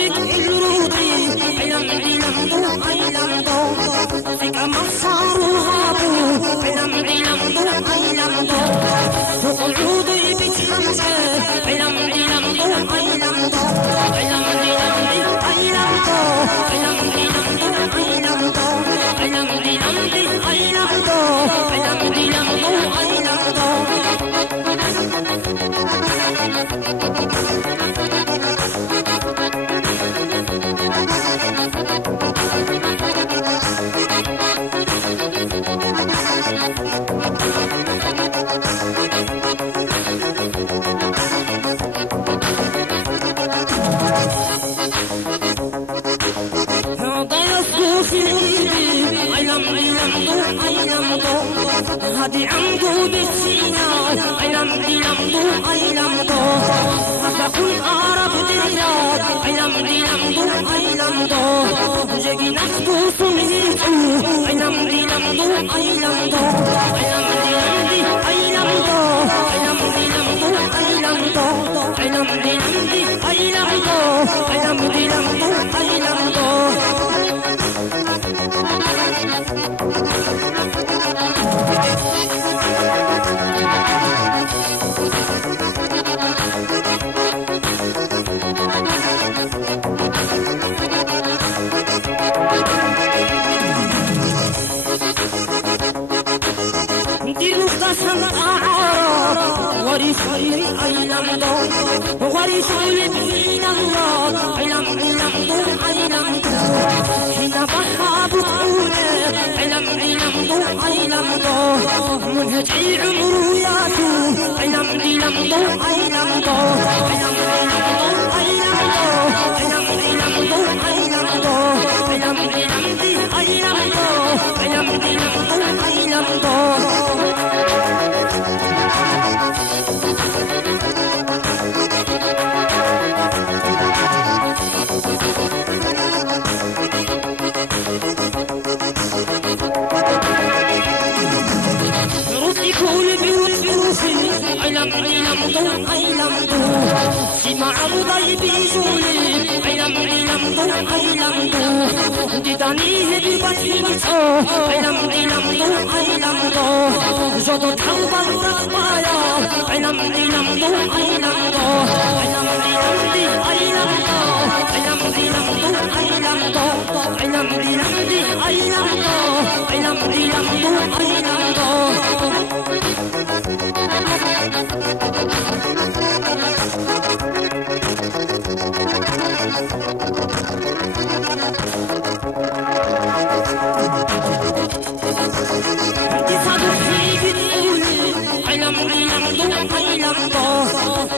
تمرك الرودي علم دو علم دو فيك مصار هابو علم دو وقعودي بتحمسه علم دو علم دو علم هادي عمدو بالسينا علم دو علم دو أفكون أعرف ديات علم دو جاكي نخدو سميتو علم دو علم دو علم وريشي علم دو وريشي بين الله علم دو علم دو حين بحاب طولة علم دو علم دو منهجي عمرو ياتو علم دو علم دو علم سمع ضيب جولي علم دو علم دو ديدانيه ببطينته علم دو علم دو جدد حوضا رقبايا علم دو علم دو علم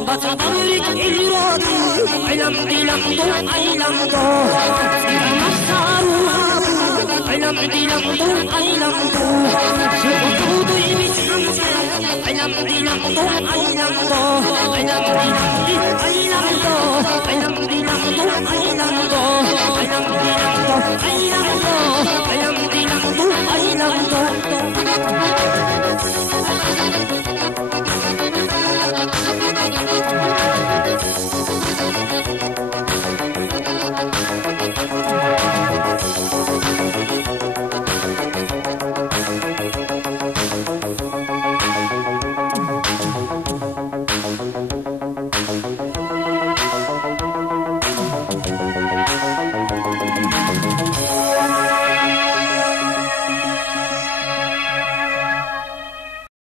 بتمرك الرودي علم دو علم دو مصار علم دو علم دو وقعودي بتحمسه علم دو علم دو علم دو علم دو